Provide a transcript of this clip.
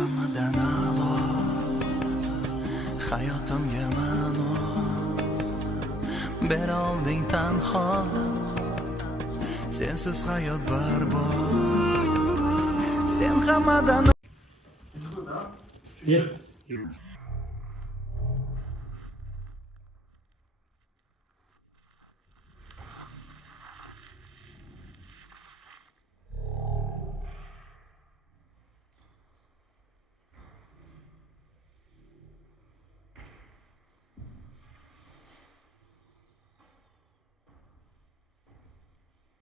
hammadan a'lo, hayotimga ma'no bera olding tanho, sensiz hayot barbod. Sen hammadan